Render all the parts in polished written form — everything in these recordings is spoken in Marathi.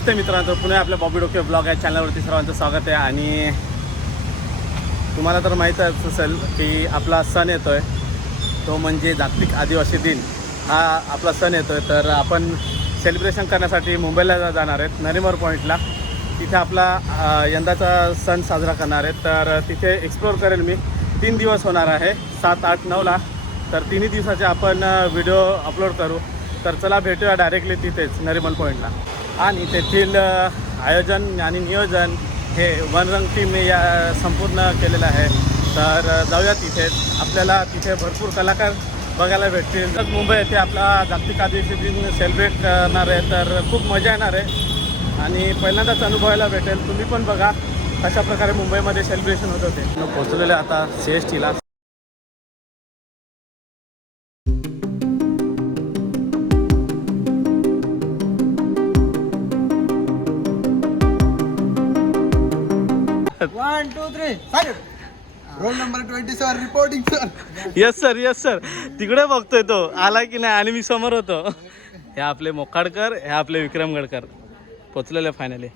नमस्ते मित्रांनो, पुणे आपल्या बॉबी डोके ब्लॉग या चॅनलवरती सर्वांचं स्वागत आहे. आणि तुम्हाला तर माहीतच असेल की आपला सण येतो आहे, तो म्हणजे जागतिक आदिवासी दिन. हा आपला सण येतो आहे, तर आपण सेलिब्रेशन करण्यासाठी मुंबईला जाणार आहेत, नरिमन पॉईंटला. तिथे आपला यंदाचा सण साजरा करणार आहेत. तर तिथे एक्सप्लोअर करेल मी. 3 दिवस होणार आहे, 7, 8, 9ला. तर 3 दिवसाचे आपण व्हिडिओ अपलोड करू. तर चला भेटूया डायरेक्टली तिथेच नरिमन पॉईंटला. आणि तेथील आयोजन आणि नियोजन हे वनरंग टीम या संपूर्ण केलेलं आहे. तर जाऊया तिथेच. आपल्याला तिथे भरपूर कलाकार बघायला भेटतील. तर मुंबई येथे आपला जागतिक आदिवासी दिन सेलिब्रेट करणार आहे, तर खूप मजा येणार आहे आणि पहिल्यांदाच अनुभवायला भेटेल. तुम्ही पण बघा कशा प्रकारे मुंबईमध्ये सेलिब्रेशन होत होते. पोहोचलेले आता CSTला. Roll number 27 reporting sir. Yes sir तिकडे बघतोय तो आला की नाही. आणि मी समोर होतो. हे आपले मोखाडकर, हे आपले विक्रमगडकर पोचलेले फायनली.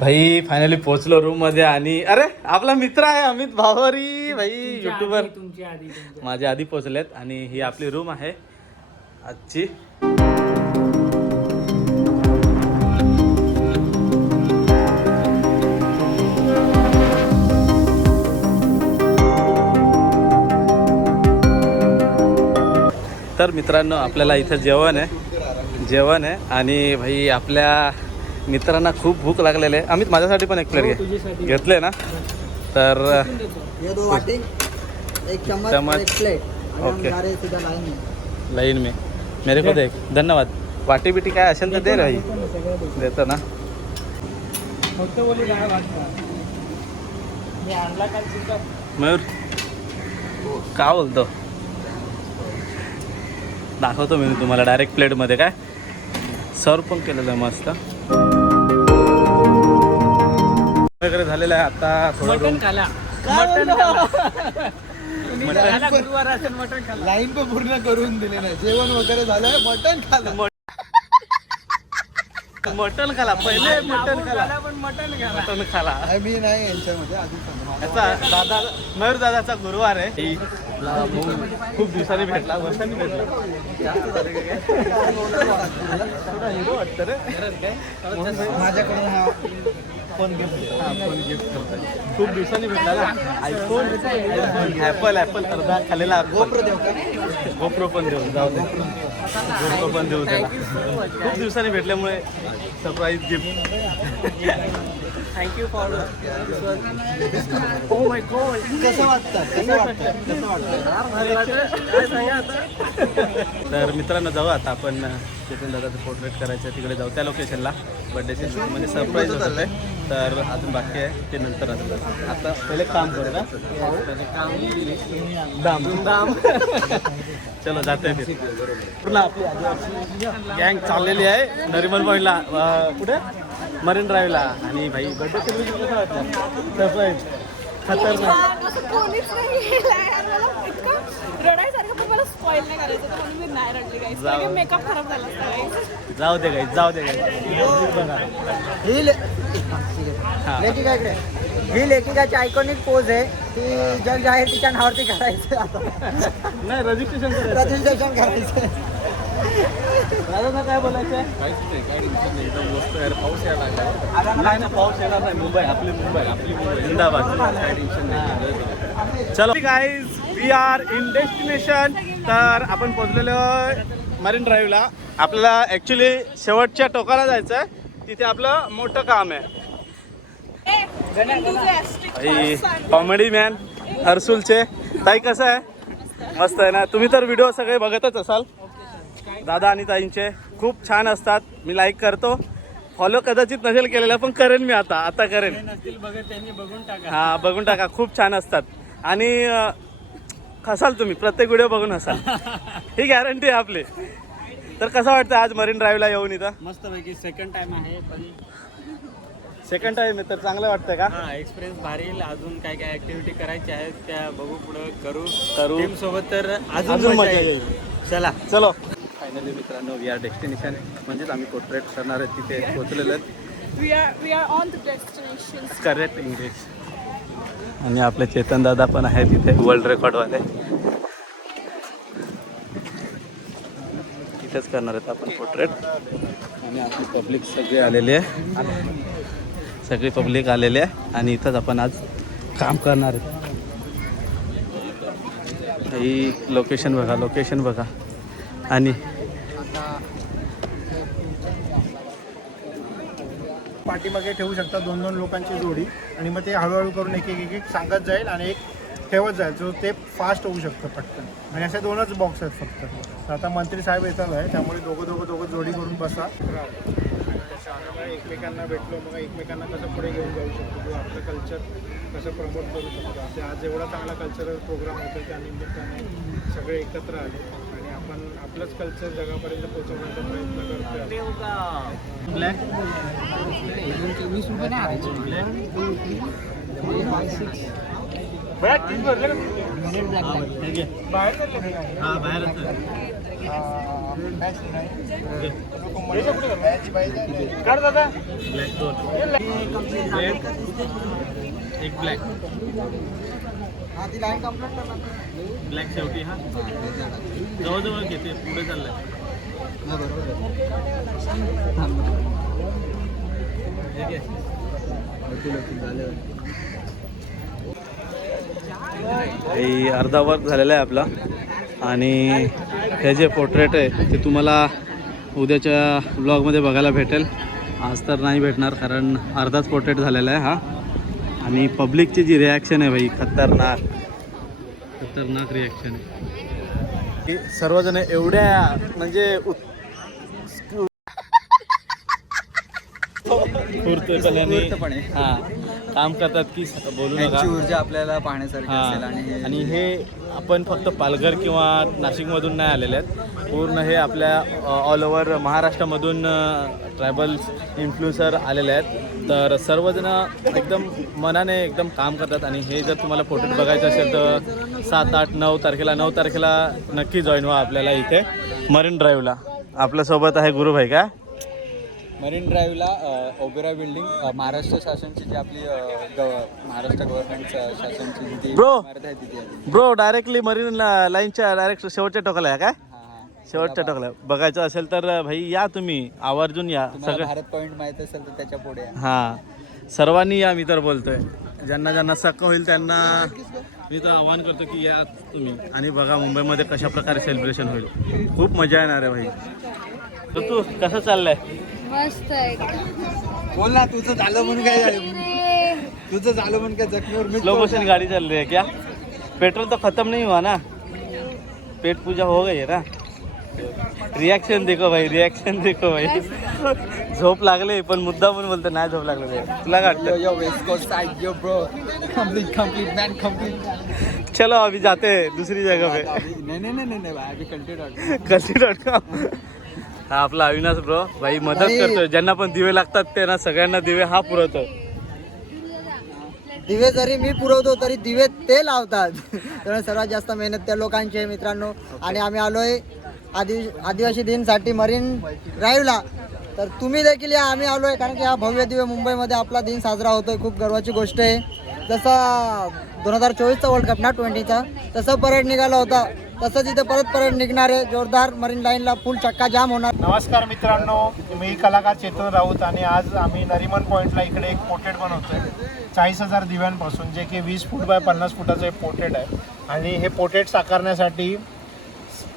भाई फायनली पोचलो रूम मध्ये. आणि अरे आपला मित्र आहे अमित भावरी भाई, युट्यूबर. माझ्या आधी पोचलेत. आणि ही आपली रूम आहे आजची. तर मित्रांनो, आपल्याला इथं जेवण आहे आणि भाई आपल्या मित्रांना खूप भूक लागलेली आहे. अमित माझ्यासाठी पण एक प्लेट घेतले ना. तर ये 2 वाटी, एक चम्मच, एक प्लेट. ओके, सीधा लाइन में मेरे को देख. धन्यवाद. वाटी बिटी काय असेल तर दे रे भाई. देतो ना. मयूर का बोलतो, दाखवतो मी तुम्हाला डायरेक्ट प्लेटमध्ये. काय सर्व पण केलेलं आहे मस्त वगैरे झालेलं आहे. आता थोडं लाईन पण पूर्ण करून दिले नाही. जेवण वगैरे झालं, मटण खाल्लं. मटण खाला पहिले. मटण खाला. मी नाही यांच्यामध्ये आधी. याचा दादा मयूर दादाचा गुरुवार आहे. खूप दिवसांनी भेटला, वर्षांनी भेटला. हिरो वाटतं रे. माझ्याकडे हा फोन गिफ्ट खूप दिवसांनी भेटला ना. आयफोन ॲपल अर्धा खालेला. गोप्रो पण देऊ, जाऊ दे. गोप्रो पण देऊ त्याला. खूप दिवसांनी भेटल्यामुळे surprise gift. Thank you for oh my God. कसं वाटतं? तर मित्रांनो, जाऊ आता आपण चेतन दादाचं पोर्ट्रेट करायचं तिकडे जाऊ, त्या लोकेशनला. बड्डे सेशन म्हणजे सरप्राईज होतं आहे. तर अजून बाकी आहे ते नंतर असतं. आता पहिले काम करू का. दाम चलो जाते. पूर्ण आपली गँग चाललेली आहे नरिमन पॉईंटला. कुठे मरीन ड्राईव्हला. आणि भाई बड्डे सेलिब्रेशन कसं वाटलं? सरप्राईज खतरनाक. जाऊ दे ही लेखिकाची आयकॉनिक पोज आहे. ती जग जाहीर तिच्या नावावरती करायचं. नाही, रजिस्ट्रेशन करायचं. दादा काय बोलायचं आहे? एकदम मस्त यार. पाऊस यायला लागला. नाही ना, पाऊस येणार नाही. मुंबई आपली मुंबई जिंदाबाद. काय टेन्शन नाही. चलो guys, we are in destination. तर आपण पोहोचलेलो मरीन ड्राईव्हला. आपल्याला ॲक्च्युली शेवटच्या टोकाला जायचं आहे. तिथे आपलं मोठं काम आहे. कॉमेडी मॅन हर्सुलचे. ताई कसं आहे? मस्त आहे ना. तुम्ही तर व्हिडिओ सगळे बघतच असाल. दादा आणि ताईंचे खूप छान असतात. मी लाईक करतो. फॉलो कदाचित नसेल केलेला, पण करेन मी आता करेन. हां, बघून टाका. खूप छान असतात. आणि हसाल तुम्ही, प्रत्येक व्हिडिओ बघून हसाल. ही गॅरंटी आहे आपली. तर कसं वाटतं आज मरीन ड्राईव्हला येऊन इथं? मस्तपैकी सेकंड टाइम आहे, पण सेकंड टाइम आहे तर चांगलं वाटतं का? हा, एक्सपिरियन्स भारी येईल. अजून काय काय ऍक्टिव्हिटी करायची आहेत त्या बघू, पुढे करू करू. टीम सोबत तर अजून मजा येईल. चला चलो. फायनली मित्रांनो वी आर डेस्टिनेशन म्हणजेच आम्ही पोर्ट्रेट करणार आहेत तिथे पोहोचलेलो आहेत. We are on the destination. Correct English. आणि आपले चेतन दादा पण आहे तिथे वर्ल्ड रेकॉर्डवाले. इथेच करणार आहेत आपण पोर्ट्रेट. आणि आपली पब्लिक सगळी आलेली आहे, सगळी पब्लिक आलेली आहे आणि इथंच आपण आज काम करणार आहेत. ही लोकेशन बघा, लोकेशन बघा. आणि पाठीमागे ठेवू शकता 2-2 लोकांची जोडी आणि मग ते हळूहळू करून एक एक एक सांगत जाईल आणि एक ठेवत जाईल, जो ते फास्ट होऊ शकतं पटकन. आणि असे 2च बॉक्स आहेत फक्त. तर आता मंत्री साहेब येतात आहे, त्यामुळे दोघं जोडी करून बसा. त्याच्यामुळे एकमेकांना भेटलो, मग एकमेकांना कसं पुढे घेऊन जाऊ शकतो किंवा आपलं कल्चर कसं प्रमोट करू शकतो. असे आज एवढा चांगला कल्चरल प्रोग्राम होतो, त्या निमित्ताने सगळे एकत्र आले आणि आपण आपलंच कल्चर जगापर्यंत पोहोचवण्याचा प्रयत्न करतोय. ब्लॅक एक ब्लॅक ती लाईन कंप्लीट करणार. ब्लॅक शेवटी. हा जवळजवळ घेते, पुढे चाललंय. अर्धा वर्क झालेला आहे आपला आणि हे जे पोर्ट्रेट आहे ते तुम्हाला उद्याच्या ब्लॉगमध्ये बघायला भेटेल. आज तर नाही भेटणार कारण अर्धाच पोर्ट्रेट झालेला आहे हा. आणि पब्लिकची जी रिॲक्शन आहे भाई, खतरनाक रिॲक्शन आहे. सर्वजण एवढ्या म्हणजे पूर्तपणे हां काम करतात की बोलू नका. ऊर्जा आपल्याला पाहण्यासारखी असेल. आणि हे आपण फक्त पालघर किंवा नाशिकमधून नाही आलेले आहेत, पूर्ण हे आपल्या ऑल ओव्हर महाराष्ट्रामधून ट्रायबल्स इन्फ्लुएन्सर आलेले आहेत. तर सर्वजण एकदम मनाने एकदम काम करतात. आणि हे जर तुम्हाला फोटो बघायचं असेल तर 7, 8, 9 तारखेला नक्की जॉईन व्हा आपल्याला इथे मरीन ड्राईव्हला. आपल्यासोबत आहे गुरुभाई. का मरीन ड्राईव्हला ओबेरॉय बिल्डिंग, महाराष्ट्र शासनची जी आपली महाराष्ट्र गव्हर्नमेंट शासनची जी इमारत आहे तिथे. ब्रो डायरेक्टली मरीन लाईनच्या डायरेक्ट शेवटच्या टोकाला आहे. काय शेवटच्या टोकाला बघायचं असेल तर भाई या, तुम्ही आवर्जून या. सगळं भारत पॉईंट माहीत असेल तर त्याच्या पुढे. हां सर्वांनी या. मी तर बोलतोय ज्यांना ज्यांना शक्य होईल त्यांना मी तर आवाहन करतो की या तुम्ही आणि बघा मुंबईमध्ये कशा प्रकारे सेलिब्रेशन होईल. खूप मजा येणार आहे भाई. तर तू कसं चाललंय? मस्त आहे. बोल ना, तुझं झालं म्हणून काय झालं? तुझं झालं म्हणून काय जखमीवर स्लो मोशन गाड़ी चल रही है क्या? पेट्रोल तो खत्म नहीं हुआ ना, पेट पूजा हो गई है ना. रिॲक्शन देखो भाई, रिॲक्शन देखो भाई. झोप लागले पण मुद्दा म्हणून बोलतो नाही झोप लागले. तुला काय वाटतं? चलो अभी जाते हैं दूसरी जगह पे. कंटिन्यू. हा आपला अविनाश ब्रो भाई मदत करतोय. ज्यांना पण दिवे लागतात त्यांना सगळ्यांना दिवे हा पुरवतो. दिवे जरी मी पुरवतो तरी दिवे ते लावतात. तर सर्वात जास्त मेहनत त्या लोकांची आहे मित्रांनो. आणि आम्ही आलोय आदिवासी दिनसाठी मरीन ड्राईव्हला. तर तुम्ही देखील या, आम्ही आलोय कारण की हा भव्य दिव्य मुंबईमध्ये आपला दिन साजरा होतोय. खूप गर्वाची गोष्ट आहे. जसा 2024चा वर्ल्ड कप ना 20चा, तसं परेड निघाला होता तसंच इथे परत परेड निघणार आहे. जोरदार मरीन लाईनला फुल चक्का जाम होणार. नमस्कार मित्रांनो, मी कलाकार चेतन राऊत आणि आज आम्ही नरिमन पॉईंटला इकडे एक पोर्ट्रेट बनवतोय 40,000 दिव्यांपासून, जे की 20 फूट बाय 50 फुटाचं एक पोर्ट्रेट आहे. आणि हे पोर्ट्रेट साकारण्यासाठी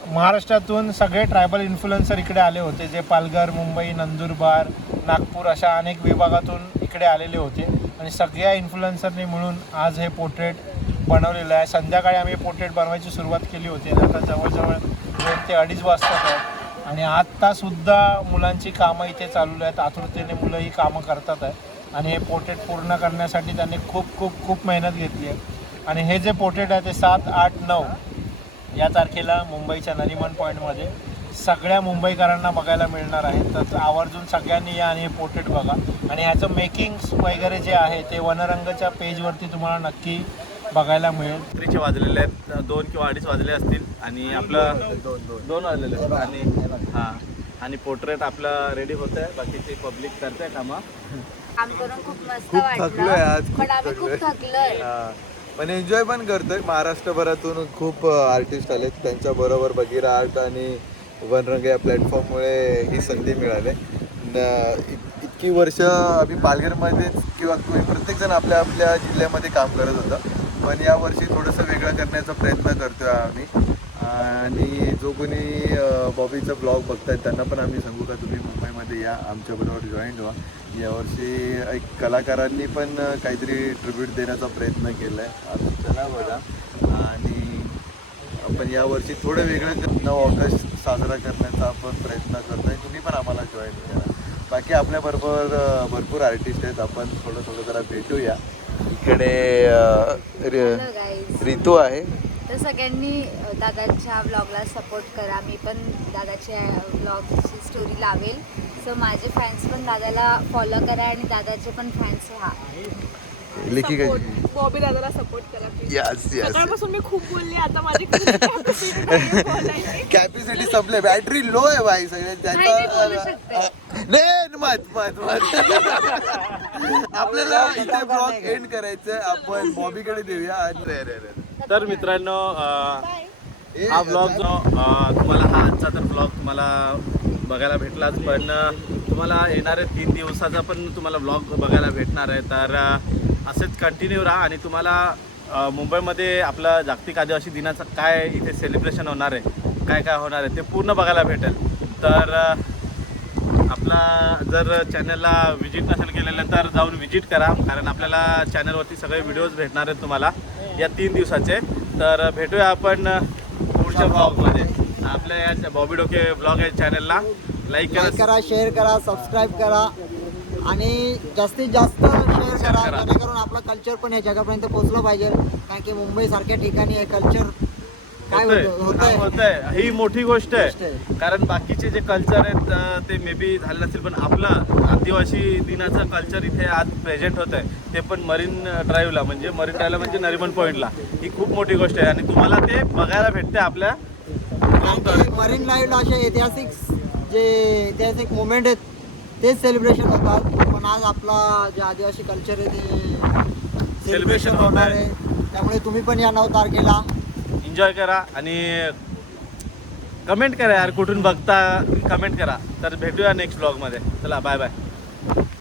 महाराष्ट्रातून सगळे ट्रायबल इन्फ्लुएन्सर इकडे आले होते, जे पालघर, मुंबई, नंदुरबार, नागपूर अशा अनेक विभागातून इकडे आलेले होते. आणि सगळ्या इन्फ्लुएन्सरनी मिळून आज हे पोर्ट्रेट बनवलेलं आहे. संध्याकाळी आम्ही पोर्ट्रेट बनवायची सुरुवात केली होती आणि आता जवळजवळ 2 ते 2:30 वाजतात आहेत. आणि आत्तासुद्धा मुलांची कामं इथे चालू आहेत. आतुरतेने मुलं ही कामं करतात आहे. आणि हे पोर्ट्रेट पूर्ण करण्यासाठी त्यांनी खूप खूप खूप मेहनत घेतली आहे. आणि हे जे पोर्ट्रेट आहे ते 7, 8, 9 या तारखेला मुंबईच्या नरिमन पॉईंटमध्ये सगळ्या मुंबईकरांना बघायला मिळणार आहे. तर आवर्जून सगळ्यांनी या आणि हे पोर्ट्रेट बघा. आणि ह्याचं मेकिंग्स वगैरे जे आहे ते वनरंगच्या पेजवरती तुम्हाला नक्की बघायला मिळेल. रात्रीचे वाजलेले आहेत 2 किंवा 2:30 वाजले असतील आणि आपलं 2 वाजलेले आहेत आणि हां आणि पोर्ट्रेट आपलं रेडी होत आहे. बाकीची पब्लिक करते कामं. काम करून खूप मस्त थकलोय आज, खूप पण आम्ही खूप थकलोय. पण एन्जॉय पण करतोय. महाराष्ट्रभरातून खूप आर्टिस्ट आलेत, त्यांच्या बरोबर बगीरा आर्ट आणि वनरंग या प्लॅटफॉर्ममुळे ही संधी मिळाली. इतकी वर्ष आम्ही पालघरमध्येच किंवा प्रत्येकजण आपल्या आपल्या जिल्ह्यामध्ये काम करत होतं, पण यावर्षी थोडंसं वेगळं करण्याचा प्रयत्न करतोय आम्ही. आणि जो कोणी बॉबीचा ब्लॉग बघतायत त्यांना पण आम्ही सांगू का तुम्ही मुंबईमध्ये या, आमच्याबरोबर जॉईंट व्हा. यावर्षी एक कलाकारांनी पण काहीतरी ट्रिब्यूट देण्याचा प्रयत्न केला आहे, चला बघा. आणि आपण यावर्षी थोडं वेगळं 9 ऑगस्ट साजरा करण्याचा आपण प्रयत्न करतो आहे. तुम्ही पण आम्हाला जॉईन करा. बाकी आपल्याबरोबर भरपूर आर्टिस्ट आहेत, आपण थोडं जरा भेटूया. इकडे Hello guys. रितू आहे. तर सगळ्यांनी दादाच्या ब्लॉगला सपोर्ट करा. मी पण दादाच्या ब्लॉगची स्टोरी लावेल. सो माझे फॅन्स पण दादाला फॉलो करा आणि दादाचे पण फॅन्स व्हा. लेखी बॉबी दादाला सपोर्ट करा please. यस यस सकाळपासून मी खूप बोलली, आता माझी capacity नाहीये बोलायची. कॅपॅसिटी संपले, बॅटरी लो आहे भाई सगळ्यात. नाही, मी बोलू शकते. नाही मत आपल्याला इथे ब्लॉग एंड करायचं, आपण बॉबीकडे देऊया. तर मित्रांनो हा ब्लॉग जो तुम्हाला हा आजचा तर ब्लॉग तुम्हाला बघायला भेटलाच, पण तुम्हाला येणारे 3 दिवसाचा पण तुम्हाला ब्लॉग बघायला भेटणार आहे. तर असेच कंटिन्यू राहा आणि तुम्हाला मुंबईमध्ये आपलं जागतिक आदिवासी दिनाचं काय इथे सेलिब्रेशन होणार आहे, काय काय होणार आहे ते पूर्ण बघायला भेटेल. तर आपला जर चॅनलला व्हिजिट नसेल केलेलं तर जाऊन व्हिजिट करा, कारण आपल्याला चॅनलवरती सगळे व्हिडिओज भेटणार आहेत तुम्हाला या 3 दिवसाचे. तर भेटूया आपण पुढच्या ब्लॉगमध्ये. आपल्या या बॉबी डोके ब्लॉग या चॅनलला लाईक करा, शेअर करा, सबस्क्राईब करा आणि जास्तीत जास्त शेअर करा, करा. जेणेकरून आपलं कल्चर पण या जगापर्यंत पोहोचलं पाहिजे. कारण की मुंबई सारख्या ठिकाणी हे कल्चर काय होतंय ही मोठी गोष्ट आहे. कारण बाकीचे जे कल्चर आहेत ते मे बी झाले नसतील, पण आपलं आदिवासी दिनाचं कल्चर इथे आज प्रेझेंट होत आहे, ते पण मरीन ड्राईव्हला म्हणजे नरिमन पॉईंटला. ही खूप मोठी गोष्ट आहे आणि तुम्हाला ते बघायला भेटते आपल्या मरीन लाईव्हला असे ऐतिहासिक मुवमेंट आहेत तेच सेलिब्रेशन होतात. पण आज आपला जे आदिवासी कल्चर आहे ते सेलिब्रेशन होणार आहे. त्यामुळे तुम्ही पण या 9 तारखेला एन्जॉय करा आणि कमेंट करा यार, कुठून बघता कमेंट करा. तर भेटूया नेक्स्ट ब्लॉगमध्ये. चला बाय बाय.